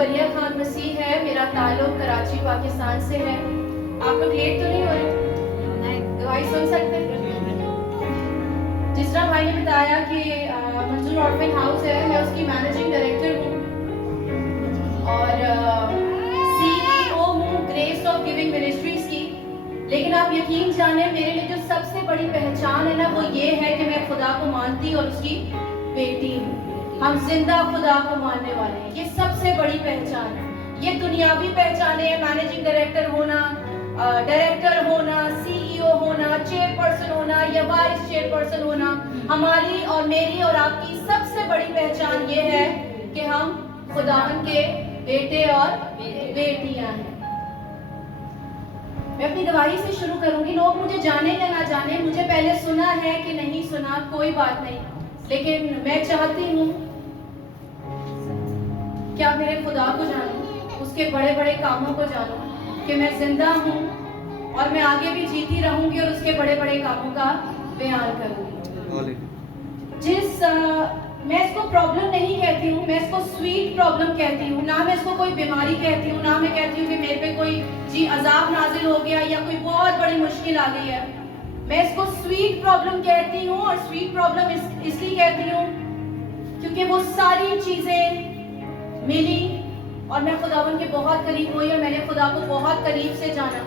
فریہ خان مسیح ہے. میرا تعلق کراچی پاکستان سے ہے. آپ لوگ لیٹ تو نہیں ہو رہے؟ دعائی سن سکتے ہیں؟ جس طرح بھائی نے بتایا کہ منظور آرفن ہاؤس ہے, میں اس کی مینیجنگ ڈائریکٹر ہوں اور CEO ہوں گریس آف گیونگ منسٹریز کی. لیکن آپ یقین جانیں میرے لیے جو سب سے بڑی پہچان ہے نا وہ یہ ہے کہ میں خدا کو مانتی اور اس کی بیٹی ہوں. ہم زندہ خدا کو ماننے والے ہیں, یہ سب سے بڑی پہچان ہے. یہ دنیاوی پہچانیں ہیں, مینیجنگ ڈائریکٹر ہونا, ڈائریکٹر ہونا, CEO ہونا, چیئر پرسن ہونا یا وائس چیئر پرسن ہونا. ہماری اور میری اور آپ کی سب سے بڑی پہچان یہ ہے کہ ہم خداوند کے بیٹے اور بیٹیاں ہیں. میں اپنی گواہی سے شروع کروں گی. لوگ مجھے جانے یا نہ جانے, مجھے پہلے سنا ہے کہ نہیں سنا کوئی بات نہیں, لیکن میں چاہتی ہوں کہ آپ میرے خدا کو جانو, اس کے بڑے بڑے کاموں کو جانو, کہ میں زندہ ہوں اور میں آگے بھی جیتی رہوں گی اور اس کے بڑے بڑے کاموں کا بیان کروں گی. میں اس کو پرابلم نہیں کہتی ہوں, میں اس کو سویٹ پرابلم کہتی ہوں. نہ میں اس کو کوئی بیماری کہتی ہوں, نہ میں کہتی ہوں کہ میرے پہ کوئی عذاب نازل ہو گیا یا کوئی بہت بڑی مشکل آ گئی ہے. میں اس کو سویٹ پرابلم کہتی ہوں, اور سویٹ پرابلم اس لیے کہتی ہوں کیونکہ وہ ساری چیزیں ملی اور میں خداوند کے بہت قریب ہوئی, اور میں نے خدا کو بہت قریب سے جانا.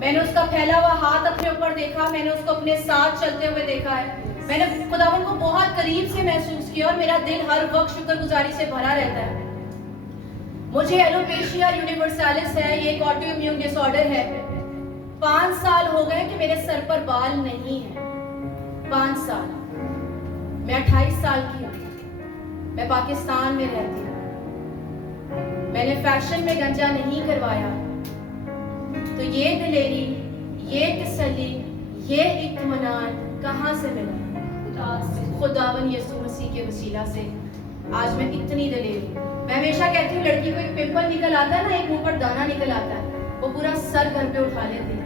میں نے اس کا پھیلا ہوا ہاتھ اپنے اوپر دیکھا, میں نے اس کو اپنے ساتھ چلتے ہوئے دیکھا ہے. میں نے خداوند کو بہت قریب سے محسوس کیا اور میرا دل ہر وقت شکر گزاری سے بھرا رہتا ہے. مجھے ایلوپیشیا یونیورسالس ہے, یہ ایک آٹو امیون ڈس آرڈر ہے. 5 سال ہو گئے کہ میرے سر پر بال نہیں ہیں. 5 سال. میں 28 سال کی ہوں, میں پاکستان میں رہتی ہوں. میں نے فیشن میں گنجا نہیں کروایا. تو یہ دلیری, یہ تسلی, یہ اطمینان کہاں سے ملا؟ خداوند یسوع مسیح کے وسیلہ سے. آج میں اتنی دلیر ہوں. میں ہمیشہ کہتی ہوں لڑکی کو ایک پمپل نکل آتا ہے نا, ایک منہ پر دانا نکل آتا ہے, وہ پورا سر گھر پہ اٹھا لیتی ہے.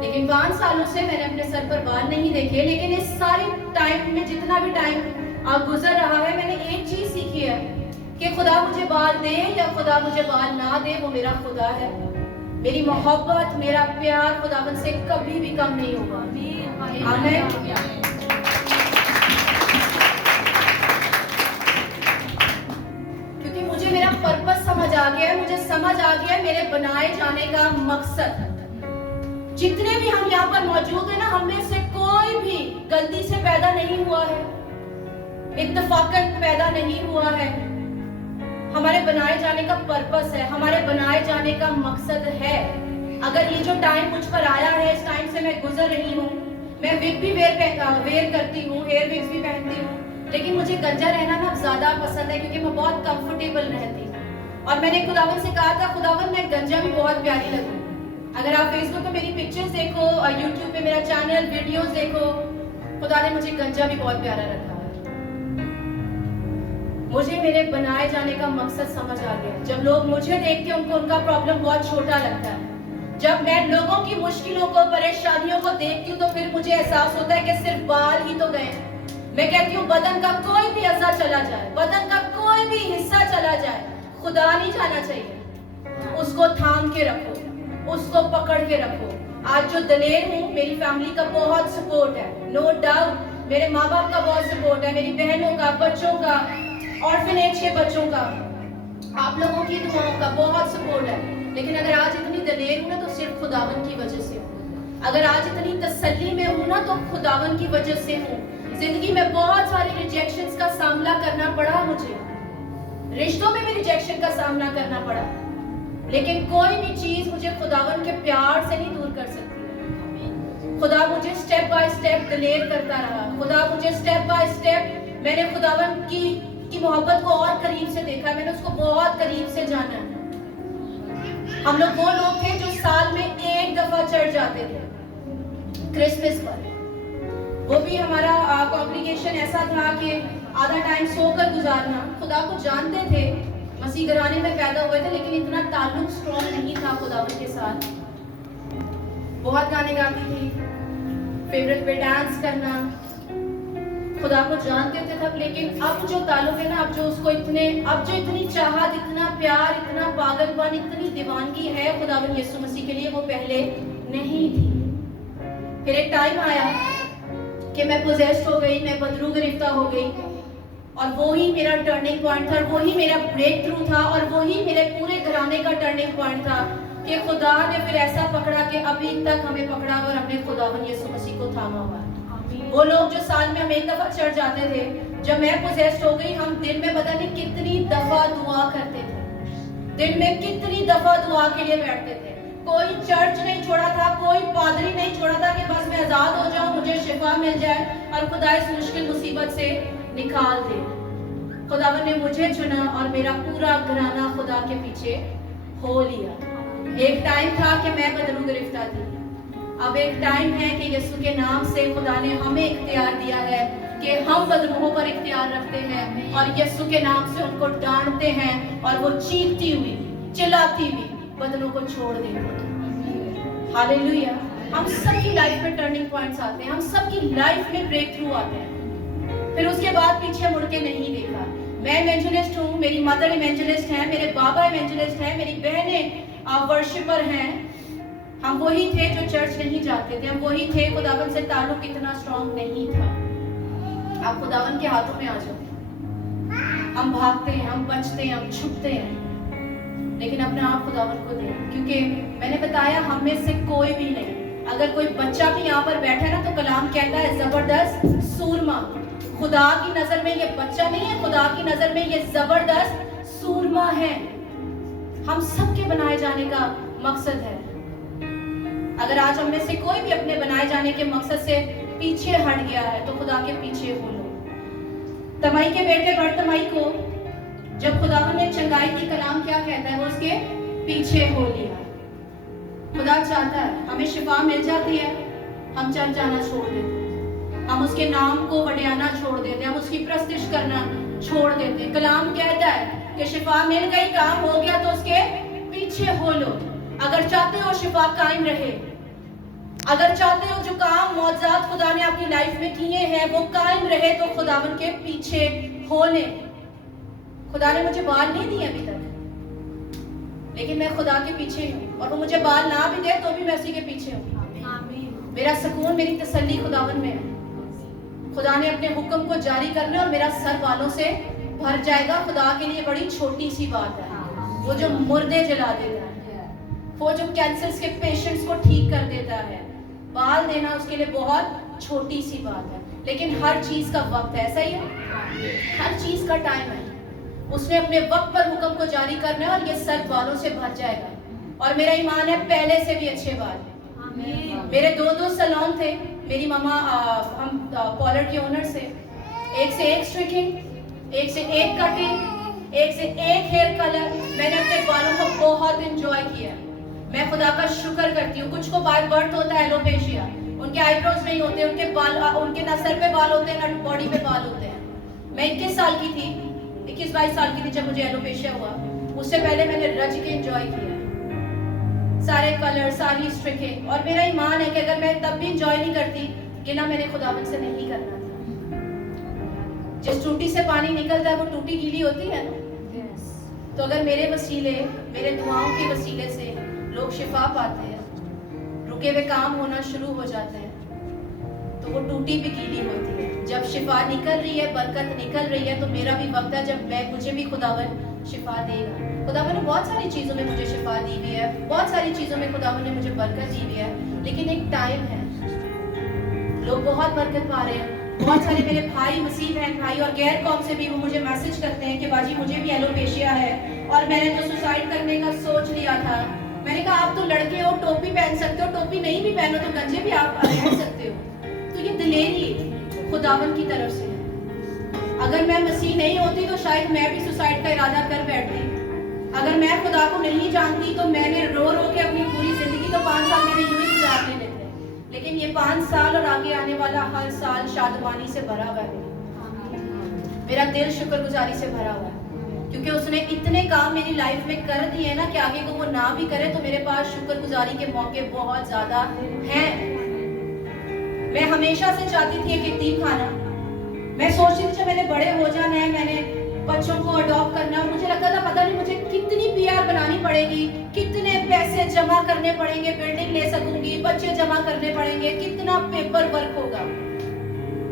لیکن 5 سالوں سے میں نے اپنے سر پر بال نہیں دیکھے. لیکن اس سارے ٹائم میں جتنا بھی ٹائم گزر رہا ہے, میں نے ایک چیز سیکھی ہے کہ خدا مجھے بال دے یا خدا مجھے بال نہ دے, وہ میرا خدا ہے. میری محبت, میرا پیار خداوند سے کبھی بھی کم نہیں ہوگا. آمین. کیونکہ مجھے میرا پرپس سمجھ آ گیا ہے, مجھے سمجھ آ گیا ہے میرے بنائے جانے کا مقصد. جتنے بھی ہم یہاں پر موجود ہیں نا, ہم میں سے کوئی بھی غلطی سے پیدا نہیں ہوا ہے, اتفاقاً پیدا نہیں ہوا ہے. ہمارے بنائے جانے کا پرپس ہے, ہمارے بنائے جانے کا مقصد ہے. اگر یہ جو ٹائم مجھ پر آیا ہے, اس ٹائم سے میں گزر رہی ہوں, میں وگ بھی ویئر کرتی ہوں, ہیئر وگز بھی پہنتی ہوں, لیکن مجھے گنجا رہنا نا زیادہ پسند ہے کیونکہ میں بہت کمفرٹیبل رہتی ہوں. اور میں نے خداوند سے کہا تھا, خداوند میں گنجا بھی بہت پیاری لگوں. اگر آپ فیس بک پہ میری پکچرز دیکھو اور یوٹیوب پہ میرا چینل ویڈیوز دیکھو, خدا نے مجھے گنجا بھی بہت پیارا رکھا ہے. مجھے میرے بنائے جانے کا مقصد سمجھ آ گیا. جب لوگ مجھے دیکھتے ہیں, ان کو ان کا پرابلم بہت چھوٹا لگتا ہے. جب میں لوگوں کی مشکلوں کو, پریشانیوں کو دیکھتی ہوں تو پھر مجھے احساس ہوتا ہے کہ صرف بال ہی تو گئے. میں کہتی ہوں بدن کا کوئی بھی اعضا چلا جائے, بدن کا کوئی بھی حصہ چلا جائے, خدا نہیں جانا چاہیے. اس کو تھام کے رکھو, اس کو پکڑ کے رکھو. آج جو دلیر ہوں, میری فیملی کا بہت سپورٹ ہے, نو ڈاؤٹ. میرے ماں باپ کا بہت سپورٹ ہے, میری بہنوں کا, بچوں کا, آرفنیج کے بچوں کا, آپ لوگوں کی دعاؤں کا بہت سپورٹ ہے. لیکن اگر آج اتنی دلیر ہوں نا تو صرف خداوند کی وجہ سے ہوں. اگر آج اتنی تسلی میں ہوں نا تو خداوند کی وجہ سے ہوں. زندگی میں بہت سارے ریجیکشنز کا سامنا کرنا پڑا مجھے, رشتوں میں بھی ریجیکشن کا سامنا کرنا پڑا, لیکن کوئی بھی چیز مجھے خداوند کے پیار سے نہیں دور کر سکتی. خدا مجھے سٹیپ بائی سٹیپ دلیر کرتا رہا. خدا مجھے سٹیپ بائی سٹیپ, میں نے خداوند کی محبت کو اور قریب سے دیکھا, میں نے اس کو بہت قریب سے جانا. ہم لوگ وہ لوگ تھے جو سال میں 1 دفعہ چرچ جاتے تھے, کرسمس پر. وہ بھی ہمارا کانگریگیشن ایسا تھا کہ آدھا ٹائم سو کر گزارنا. خدا کو جانتے تھے, مسیح گھرانے میں پیدا ہوئے تھے, لیکن اتنا تعلق اسٹرانگ نہیں تھا خداوند کے ساتھ. بہت گانے گاتی تھی, فیوریٹ پہ ڈانس کرنا, खुदा को जानते थे तब, लेकिन अब जो ताल्लुक है ना, अब जो इतनी चाहत, इतना प्यार, इतना पागलपन, इतनी दीवानगी है खुदावंद यीशु मसीह के लिए, वो पहले नहीं थी। फिर एक टाइम आया कि मैं पोजेस्ड हो गई, मैं बदरू गिरफ्ता हो गई, और वही मेरा टर्निंग पॉइंट था, वही मेरा ब्रेक थ्रू था, और वही मेरे पूरे घराने का टर्निंग पॉइंट था कि खुदा ने फिर ऐसा पकड़ा कि अभी तक हमें पकड़ा और अपने खुदावंद यीशु मसीह को थामा हुआ है। वो लोग जो साल में हम एक दफा चर्च जाते थे, जब मैं पोजेस्ड हो गई, हम दिन में पता नहीं कितनी दफा दुआ करते थे, दिन में कितनी दफा दुआ के लिए बैठते थे। कोई चर्च नहीं छोड़ा था, कोई पादरी नहीं छोड़ा था कि बस मैं आजाद हो जाऊं, मुझे शिफा मिल जाए और खुदा इस मुश्किल मुसीबत से निकाल दे। खुदावन ने मुझे चुना और मेरा पूरा घराना खुदा के पीछे हो लिया। एक टाइम था कि मैं बदरू गिरफ्तार थी, अब एक टाइम है कि यीशु के नाम से खुदा ने हमें इख्तियार दिया है कि हम बदरूहों पर इख्तियार रखते हैं और यीशु के नाम से उनको डांटते हैं और वो चीखती हुई, चिल्लाती हुई बदलों को छोड़ देते हैं। हालेलुया। हम सबकी लाइफ में टर्निंग पॉइंट्स आते हैं, हम सबकी लाइफ में ब्रेक थ्रू आते हैं। फिर उसके बाद पीछे मुड़ के नहीं देखा। मैं इवेंजलिस्ट हूँ, मेरी मदर इवेंजलिस्ट है, मेरे बाबा इवेंजलिस्ट है, मेरी बहनें वर्शिपर हैं। हम वही थे जो चर्च नहीं जाते थे, हम वही थे, खुदावन से ताल्लुक इतना स्ट्रॉन्ग नहीं था। आप खुदावन के हाथों में आ जाओ, हम भागते हैं, हम बचते हैं, हम छुपते हैं, लेकिन अपने आप खुदावन को दें, क्योंकि मैंने बताया हम में से कोई भी नहीं, अगर कोई बच्चा भी यहाँ पर बैठा है ना, तो कलाम कहता है जबरदस्त सूरमा। खुदा की नजर में ये बच्चा नहीं है, खुदा की नजर में ये जबरदस्त सूरमा है। हम सबके बनाए जाने का मकसद है। अगर आज हम में से कोई भी अपने बनाए जाने के मकसद से पीछे हट गया है, तो खुदा के पीछे हो लो। तमाई के बेटे बड़तमाई को जब खुदावन ने चंगाई की, कलाम क्या कहता है, वो उसके पीछे हो लिया। खुदा चाहता है हमें शिफा मिल जाती है, हम चल जाना छोड़ देते हैं, हम उसके नाम को बढ़ाना छोड़ देते हैं, हम उसकी प्रस्तिश करना छोड़ देते हैं। कलाम कहता है कि शिफा मिल गई, काम हो गया, तो उसके पीछे हो लो। अगर चाहते हो शिफा कायम रहे, अगर चाहते हो जो काम मौजूद खुदा ने आपकी लाइफ में किए हैं वो कायम रहे, तो खुदावन के पीछे हो ले। खुदा ने मुझे बाल नहीं दिए अभी तक, लेकिन मैं खुदा के पीछे हूँ, और वो मुझे बाल ना भी दे तो भी मैं उसी के पीछे हूँ। मेरा सुकून, मेरी तसल्ली खुदावन में है। खुदा ने अपने हुक्म को जारी करना और मेरा सर बालों से भर जाएगा। खुदा के लिए बड़ी छोटी सी बात है वो जो मुर्दे जला देता है, वो जो कैंसर के पेशेंट्स को ठीक कर देता है। बाल देना उसके लिए बहुत छोटी सी बात है, लेकिन हर चीज का वक्त है, ऐसा ही है, हर चीज का टाइम है। उसने अपने वक्त पर हुक्म को जारी करना है और ये सर बालों से भर जाएगा। और मेरा ईमान है पहले से भी अच्छे बाल। मेरे दो सैलून थे, मेरी मामा हम पॉलर के ओनर से, एक से एक स्ट्रिकिंग, एक से एक कटिंग, एक से एक हेयर कलर। मैंने अपने बालों को बहुत एंजॉय किया। मैं खुदा का शुक्र करती हूँ। कुछ को बाल बर्थ होता है, एलोपेशिया, उनके आईब्रोज नहीं होते, उनके बाल, उनके ना सर पे बाल होते हैं ना बॉडी पे बाल होते हैं। मैं 21 साल की थी, 21-22 साल की थी जब मुझे एलोपेशिया हुआ। उससे पहले मैंने रज के एंजॉय किया सारे कलर, सारी स्ट्रिकिंग। और मेरा ईमान है कि अगर मैं तब भी एंजॉय नहीं करती, गिला मेरे खुदावन से नहीं करना था। जिस टूटी से पानी निकलता है वो टूटी गीली होती है ना। तो अगर मेरे वसीले, मेरे दुआओं के वसीले से लोग शिफा पाते हैं, रुके हुए काम होना शुरू हो जाते हैं, तो वो टूटी भी गीली होती है। जब शिफा निकल रही है, बरकत निकल रही है, तो मेरा भी वक्त है जब मुझे भी खुदावन शिफा देगा। खुदावन ने बहुत सारी चीज़ों में मुझे शिफा दी हुई है, बहुत सारी चीज़ों में खुदावन ने मुझे बरकत दी हुई है, लेकिन एक टाइम है। लोग बहुत बरकत पा रहे हैं। बहुत सारे मेरे भाई, मसीह बहन भाई और गैर कौम से भी वो मुझे मैसेज करते हैं कि बाजी मुझे भी एलोपेशिया है और मैंने तो सुसाइड करने का सोच लिया था। मैंने कहा आप तो लड़के हो, टोपी पहन सकते हो, टोपी नहीं भी पहनो तो गंजे भी आप रह सकते हो। तो ये दिलेरी खुदावन की तरफ से। अगर मैं मसीह नहीं होती तो शायद मैं भी सुसाइड का इरादा कर बैठती। अगर मैं खुदा को नहीं जानती तो मैंने रो रो के अपनी पूरी जिंदगी, तो 5 साल मैंने यूं ही गुजारने लेते, लेकिन ये 5 साल और आगे आने वाला हर साल शादमानी से भरा हुआ है। मेरा दिल शुक्रगुजारी से भरा हुआ है, क्योंकि उसने इतने काम मेरी लाइफ में कर दिए ना कि आगे को वो ना भी करे तो मेरे पास शुक्रगुजारी के मौके बहुत ज्यादा हैं। मैं हमेशा से चाहती थी एक यतीम खाना, मैं सोचती थी जब मैंने बड़े हो जाना है, मैंने बच्चों को अडॉप्ट करना, मुझे लगता था पता नहीं मुझे कितनी पीआर बनानी पड़ेगी, कितने पैसे जमा करने पड़ेंगे, बिल्डिंग ले सकूंगी, बच्चे जमा करने पड़ेंगे, कितना पेपर वर्क होगा।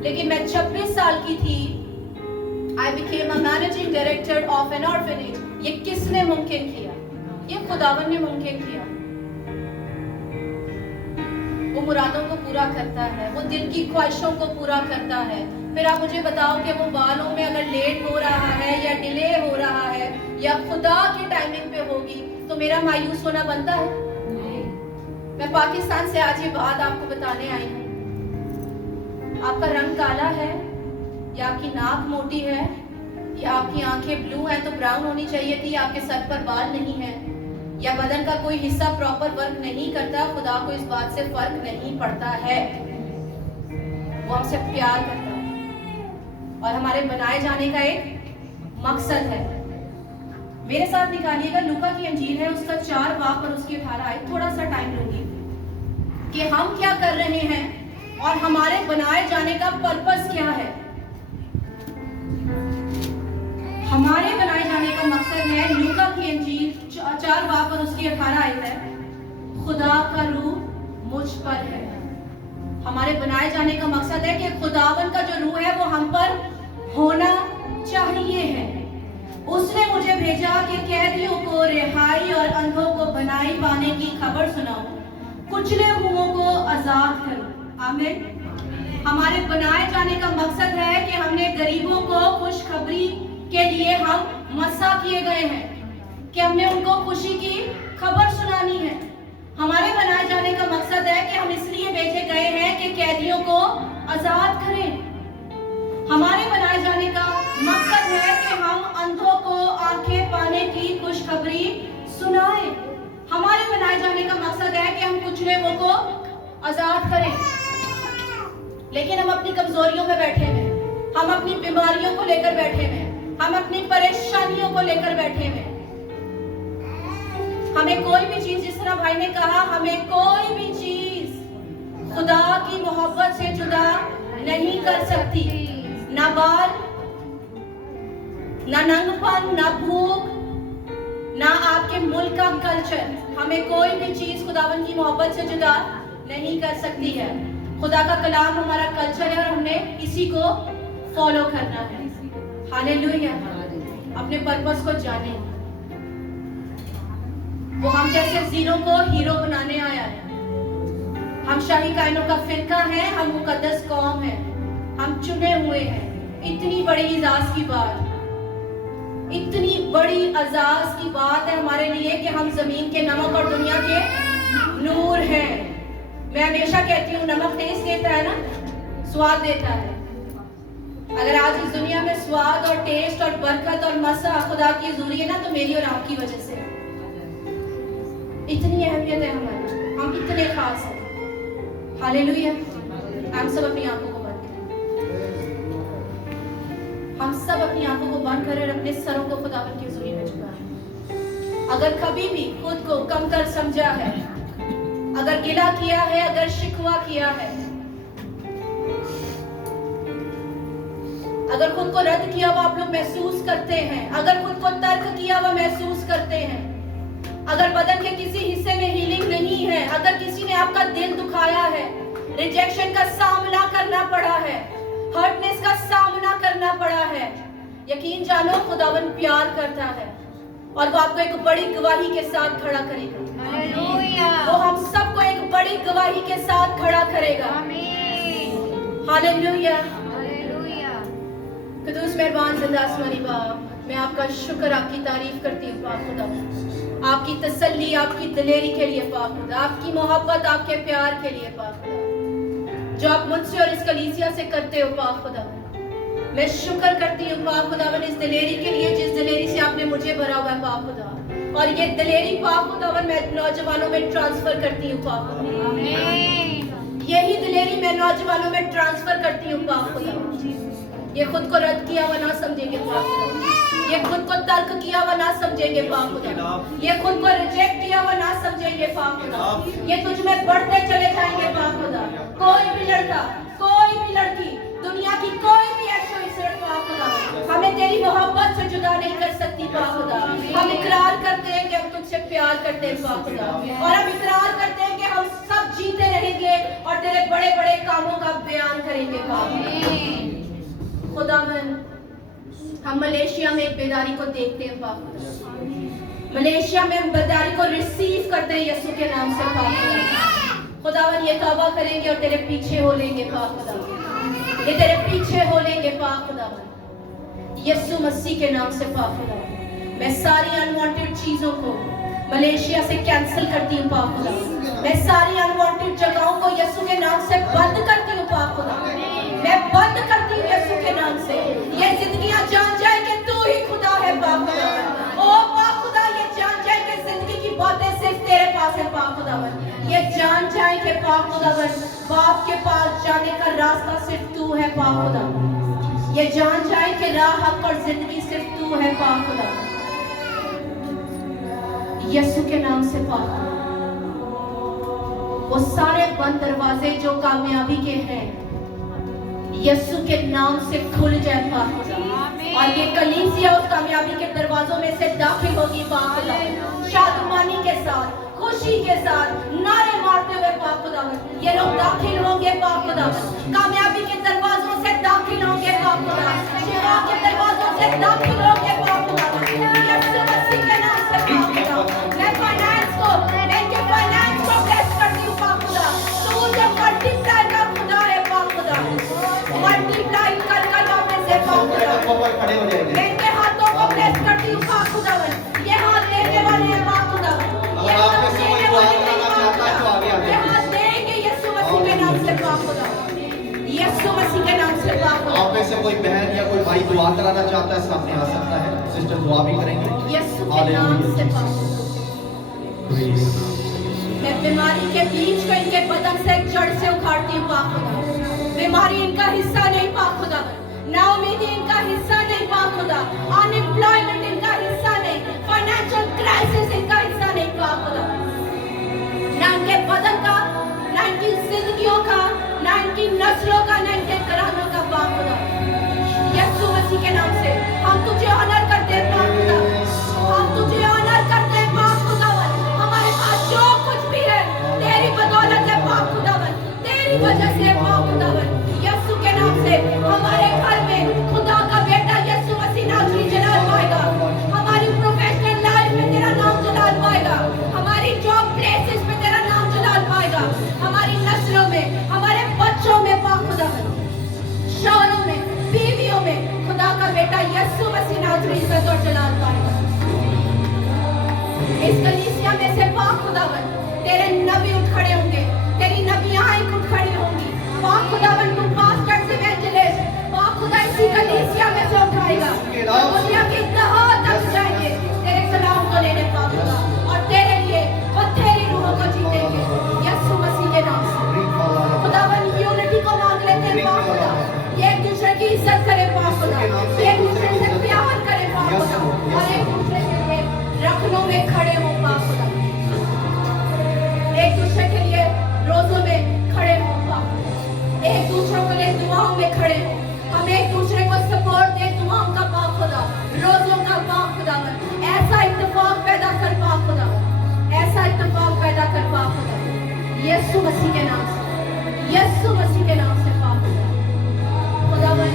लेकिन मैं 26 साल की थी, I became a managing director of an orphanage। ये किसने मुमकिन किया? ये खुदावन ने मुमकिन किया। वो मुरादों को पूरा करता है, वो दिल की ख्वाहिशों को पूरा करता है। फिर आप मुझे बताओ कि वो बालों में अगर लेट हो रहा है या डिले हो रहा है या खुदा की टाइमिंग पे होगी तो मेरा मायूस होना बनता है? मैं पाकिस्तान से आज ये बात आपको बताने आई हूँ। आपका रंग काला है या आपकी नाक मोटी है या आपकी आंखें ब्लू हैं तो ब्राउन होनी चाहिए थी, आपके सर पर बाल नहीं है या बदन का कोई हिस्सा प्रॉपर वर्क नहीं करता, खुदा को इस बात से फर्क नहीं पड़ता है। वो हमसे प्यार करता है और हमारे बनाए जाने का एक मकसद है। मेरे साथ निकालिएगा लूका की अंजील है, उसका 4 बाब और उसकी 18 आयत। थोड़ा सा टाइम लूंगी कि हम क्या कर रहे हैं और हमारे बनाए जाने का पर्पस क्या है। हमारे बनाए जाने का मकसद है, लूका की अंजील 4 बाब और उसकी 18 आयत है, खुदा का रूह मुझ पर है। हमारे बनाए जाने का मकसद है कि खुदावन का जो रूह है वो हम पर होना चाहिए है। उसने मुझे भेजा कि कैदियों को रिहाई और अंधों को भलाई पाने की खबर सुनाऊं, कुचले हुओं को आजाद करूं। आमीन। हमारे बनाए जाने का मकसद है कि हमने गरीबों को खुशखबरी के लिए हम मसा किए गए हैं, कि हमने उनको खुशी की खबर सुनानी है। हमारे बनाए जाने का मकसद है कि हम इसलिए भेजे गए हैं कि कैदियों को आजाद करें। हमारे बनाए जाने का मकसद है कि हम अंधों को आंखें पाने की खुशखबरी सुनाएं। हमारे बनाए जाने का मकसद है कि हम कुचले हुओं को आजाद करें। लेकिन हम अपनी कमजोरियों में बैठे हैं, हम अपनी बीमारियों को लेकर बैठे हैं, हम अपनी परेशानियों को लेकर बैठे हैं। हमें कोई भी चीज, जिस तरह भाई ने कहा, हमें कोई भी चीज खुदा की मोहब्बत से जुदा नहीं कर सकती। ना बाल, ना नंगपन, ना भूख, ना आपके मुल्क का कल्चर, हमें कोई भी चीज खुदावन की मोहब्बत से जुदा नहीं कर सकती है। खुदा का कलाम हमारा कल्चर है और हमने इसी को फॉलो करना है। हालेलुया। अपने पर्पस को जाने। वो हम जैसे जीरो को हीरो बनाने आया है। हम शाही कायनों का फिरका है, हम मुकद्दस कौम है, हम चुने हुए हैं। इतनी बड़ी इजाज की बात, इतनी बड़ी एजाज की बात है हमारे लिए कि हम जमीन के नमक और दुनिया के नूर हैं। मैं हमेशा कहती हूँ, नमक टेस्ट देता है ना, स्वाद देता है। अगर आज इस दुनिया में स्वाद और टेस्ट और बरकत और मसा खुदा की जरूरी है ना, तो मेरी और आपकी वजह से। इतनी अहमियत है हमारी, हम इतने खास हैं। हालेलुया। हम सब अपनी आंखों को बंद करें, हम सब अपनी आंखों को बंद करें और अपने सरों को खुदावन की हुजूरी में झुकाएं। अगर कभी भी खुद को कमतर समझा है, अगर गिला किया है, अगर शिकवा किया है, अगर खुद को रद्द किया हुआ आप लोग महसूस करते हैं, अगर खुद को तर्क किया हुआ महसूस करते हैं, अगर बदन के किसी हिस्से में हीलिंग नहीं है, अगर किसी ने आपका दिल दुखाया है, रिजेक्शन का सामना करना पड़ा है, हर्टनेस का सामना करना पड़ा है, यकीन जानो खुदावन प्यार करता है और वो आपको एक बड़ी गवाही के साथ खड़ा करेगा। हालेलुया। वो हम सबको एक बड़ी गवाही के साथ खड़ा करेगा। आमीन। हालेलुया। कुदूस मेहरबान जिंदा आसमानी बाप, मैं आपका शुक्र, आपकी तारीफ करती हूँ पाक खुदा, आपकी तसल्ली, आपकी दिलेरी के लिए पाक खुदा, आपकी मोहब्बत, आपके प्यार के लिए पाक खुदा, जो आप मुझसे और इस कलीसिया से करते हो पाक खुदा। मैं शुक्र करती हूँ पाक खुदावन इस दिलेरी के लिए, जिस दिलेरी से आपने मुझे भरा हुआ है पाक खुदा, और ये दिलेरी पाक खुदावन मैं नौजवानों में ट्रांसफर करती हूँ पाक खुदा। यही दिलेरी मैं नौजवानों में ट्रांसफर करती हूँ पाक खुदा। ये खुद को रद्द किया हुआ ना समझेंगे पाक खुदा, ये खुद को तर्क किया हुआ ना समझेंगे पाक खुदा, ये खुद को रिजेक्ट किया हुआ ना समझेंगे पाक खुदा, ये तुझ में बढ़ते चले जाएंगे पाक खुदा। कोई भी लड़का, कोई भी लड़की, दुनिया की कोई भी ऐसा खुदा, हमें तेरी मोहब्बत से जुदा नहीं कर सकती पाक खुदा। हम इकरार करते हैं कि हम तुझसे प्यार करते हैं पाक खुदा, और हम इकरार करते हैं कि हम सब जीते रहेंगे और तेरे बड़े बड़े कामों का बयान करेंगे पाक खुदावन। हम मलेशिया में एक बेदारी को देखते हैं पाक खुदा, मलेशिया में हम बेदारी को रिसीव करते हैं यीशु के नाम से पाक खुदा। खुदावन ये तौबा करेंगे और तेरे पीछे हो लेंगे पाक खुदा, ये तेरे पीछे हो लेंगे पाक खुदावन, यीशु मसीह के नाम से पाक खुदा। मैं सारी अनवांटेड चीजों को मलेशिया से कैंसिल करती हूँ पाक खुदा, मैं सारी अनवांटेड जगहों को यीशु के नाम से बंद करती हूँ पाक खुदा, मैं बंद करती हूँ यीशु के नाम से। ये जिंदगियां जान जाए कि तू ही खुदा है पाक खुदा, ओ पाक खुदा, ये जान जाए कि जिंदगी की बातें सिर्फ तेरे पास है पाक खुदावन, ये जान जाए कि पाक खुदावन बाप के पास जाने का रास्ता सिर्फ तू है पाक खुदा, ये जान जाए कि राह हक और जिंदगी सिर्फ तू है पाक खुदा, यीशु के नाम से पाक खुदा। वो सारे बंद दरवाजे जो कामयाबी के हैं यीशु के नाम से खुल जाए पाक खुदा, और ये कलीसिया उस कामयाबी के दरवाजों में से दाखिल होगी पाक खुदा, शादमानी के साथ, खुशी के साथ, नारे मारते हुए पाक खुदा। ये लोग दाखिल होंगे पाक खुदा, कामयाबी के दरवाजों से दाखिल होंगे पाक खुदा, शिफा के दरवाजों से दाखिल होंगे पाक खुदा, यीशु मसीह के नाम से पाक खुदा। मैं फाइनेंस को, मैं के फाइनेंस को ब्लेस करती हूँ पाक खुदा, तू जो मल्टीप्लाई का खुदा है पाक खुदा, मल्टीप्लाई कर वापस से पाक खुदा। मैं के हाथों को ब्लेस करती हूँ पाक खुदा, ये हाथ देने वाले हैं पाक खुदा, ये हाथ देने वाले हैं पाक खुदा, ये हाथ देंगे यीशु मसीह के नाम से पाक खुदा, यीशु मसीह के नाम से पाक खुदा। आप में से कोई बहन या कोई भाई दुआ कराना चाहता है, सामने आ सकता है, सिस्टर दुआ भी करेंगे यीशु के नाम से पाक खुदा। मैं बीमारी के बीज को इनके बदन से जड़ से उखाड़ती हूँ पाक खुदा, बीमारी इनका हिस्सा नहीं पाक खुदा, नाउमीदी इनका हिस्सा नहीं पाक खुदा, अनएम्प्लॉयमेंट इनका हिस्सा नहीं, फाइनेंशियल क्राइसिस इनका हिस्सा नहीं पाक खुदा, ना इनके बदन का, ना इनकी जिंदगियों का, ना इनकी नस्लों का, ना इनके घरानों का पाक खुदा। यीशु मसीह के नाम से हम तुझे ऑनर करते हैं पाक खुदा, हम तुझे ऑनर करते हैं पाक खुदावन। हमारे पास जो कुछ भी है तेरी बदौलत है पाक खुदावन, तेरी वजह से पाक खुदावन। यीशु के नाम से हमारे घर में खुदा का बेटा यीशु मसीह नाज़री जलाल पाएगा, हमारी प्रोफेशनल लाइफ में तेरा नाम जलाल पाएगा, हमारी जॉब प्लेसेस में तेरा नाम जलाल पाएगा, हमारी नस्लों में, हमारे बच्चों में पाक खुदावन, शौहरों में, बीवियों में खुदा का बेटा यीशु मसीह नाज़री इज्जत और जलाल पाएगा। इस कलीसिया में से पाक खुदावन तेरे नबी उठ खड़े होंगे, तेरी नबियाँ उठ खड़ी होंगी पाक खुदावन, तू पास्टर्स इवेंजलिस्ट पाक खुदा इसी कलीसिया में से उठाएगा, दुनिया की तह तक जाएंगे तेरे कलाम को लेने पाक खुदा, और तेरे लिए पथेरी रूहों को जीतेंगे यीशु मसीह के नाम से। खुदावन यूनिटी को मांग लेते हैं पाक खुदा, एक दूसरे की इज्जत करें पाक खुदा, एक दूसरे से प्यार करें पाक खुदा, और एक दूसरे के लिए रखनों में खड़े हो पाक खुदा, एक दूसरे के लिए रोजों में खड़े हो पाक खुदा, एक दूसरों के लिए दुआओं में खड़े हो, हम एक दूसरे को सपोर्ट दे दुआओं का पाक खुदा, रोजों का पाक खुदा, ऐसा इत्तेफाक पैदा कर पाक खुदा, ऐसा इत्तेफाक पैदा कर पाक खुदा, यीशु मसीह के नाम से, यीशु मसीह के नाम से पाक खुदा। खुदावन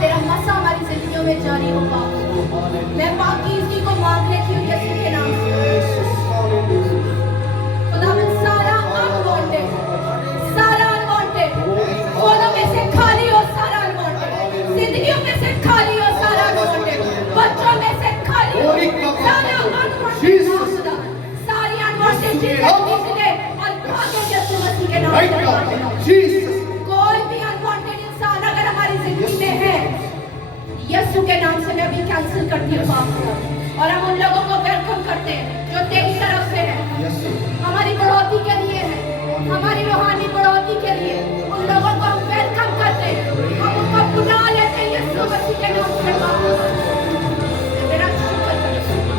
तेरा मसा हमारी जिंदगियों में जारी हो पाक खुदा, मैं पाकीज़गी को मांग लेती हूँ यीशु के नाम से। खुदावन सारा अनवांटेड, सारा अनवांटेड फोनों में से खाली हो, सारा अनवांटेड जिंदगियों में से खाली हो, सारा अनवांटेड बच्चों में से खाली हो, सारा अनवांटेड खुदा, सारी अनवांटेड चीजें निकले और भागे यीशु मसीह के नाम से। कोई भी अनवांटेड इंसान अगर हमारी जिंदगी में है यीशु के नाम से मैं अभी कैंसिल करती हूँ पाप खुदा, और हम उन लोगों को वेलकम करते हैं जो तेरी तरफ से है, हमारी बढ़ोतरी के लिए है, हमारी रूहानी बढ़ोतरी के लिए उन लोगों को हम वेलकम करते हैं, हम उनको बुला लेते हैं यीशु मसीह के नाम से पाप खुदा। तेरा शुक्र करती हूँ,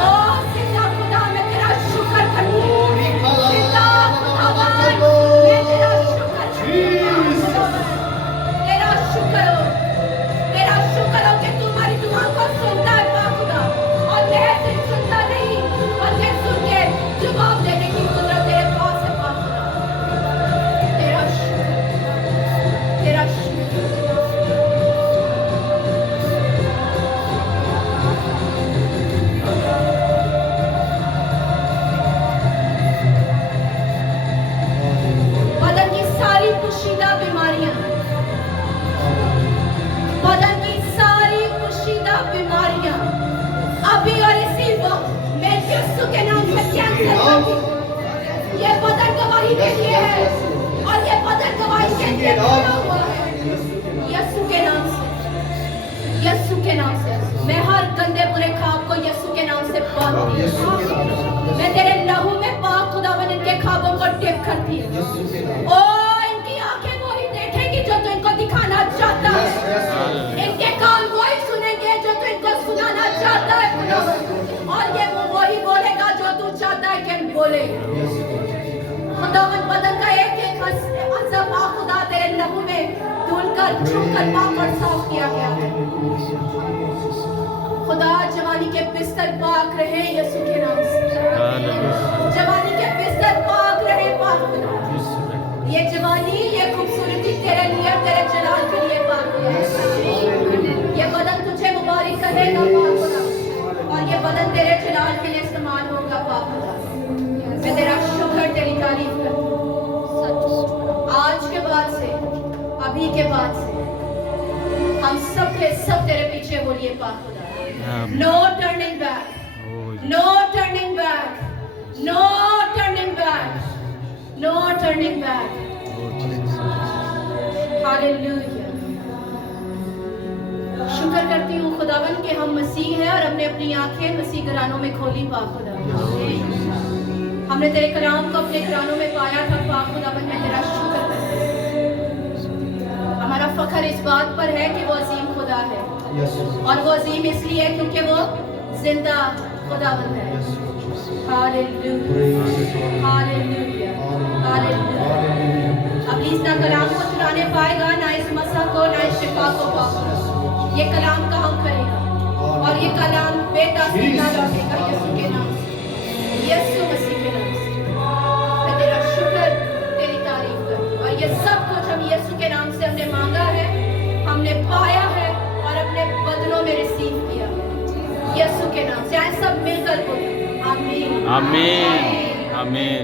ओ जिंदा खुदा मैं तेरा शुक्र करती हूँ, जिंदा खुदावन मैं तेरा शुक्र करती हूँ, तेरा शुक्र हो के कैंसिल नाम करती हूँ। ये बदन गवाही के लिए है और ये बदन गवाही के लिए खोला हुआ है यीशु के नाम से, यीशु के नाम से। मैं हर गंदे बुरे ख्वाब को यीशु के नाम से बांधती यीशु हूँ। के नाम से, मैं तेरे लहू में पाक खुदावन इनके ख्वाबों को डिप करती हूँ। यीशु के नाम ओ इनकी आंखें वही देखेंगी जो तू इनको दिखाना चाहता Yes, है, yes, इनके कान वही सुनेंगे जो तू इनको सुनाना चाहता है खुदावन, और ये मुंह वही बोलेगा जो तू चाहता है कि बोले। खुदावन बदन का एक एक अज़ब खुदा तेरे लहू में धुलकर छूकर पाक और साफ किया गया है। खुदा जवानी के बिस्तर पाक रहे यीशु के नाम से, जवानी के बिस्तर पाक रहे पाक खुदा। ये जवानी ये खूबसूरती तेरे लिए तेरे जलाल के लिए पाक हुआ है। ये बदन तुझे मुबारक कहेगा पाक खुदा, और ये बदन तेरे जलाल के लिए इस्तेमाल होगा पाक खुदा। मैं तेरा शुक्र तेरी तारीफ करती हूँ। आज के बाद से, अभी के बाद से हम सब के सब तेरे पीछे बोलिए पाक खुदा। No turning back, no turning back, no turning back, no turning back. Hallelujah. शुक्र करती हूँ खुदावन कि हम मसीह हैं और हमने अपनी आंखें मसीह घरानों में खोली पाक खुदा। हमने तेरे कलाम को अपने घरानों में पाया था पाक खुदावन, मैं तेरा शुक्र करती हूँ। हमारा फख्र इस बात पर है कि वो अजीम खुदा है, और वो अजीम इसलिए है क्योंकि वो जिंदा खुदावंद है। Hallelujah, hallelujah, hallelujah. अब इस ना कलाम को चुराने पाएगा, ना इस मसा को, ना इस शिफा को पाएगा। ये कलाम का हम करेगा और ये कलाम बेतासीर ना लौटेगा यीशु के नाम से, यीशु मसीह के नाम से। मैं तेरा शुक्र तेरी तारीफ करती हूँ, और ये सब कुछ हम यीशु के नाम से हमने मांगा है, हमने पाया है और अपने बदलों में रिसीव किया है यीशु के नाम से। आए सब मिलकर बोले आमीन, आमीन, आमीन।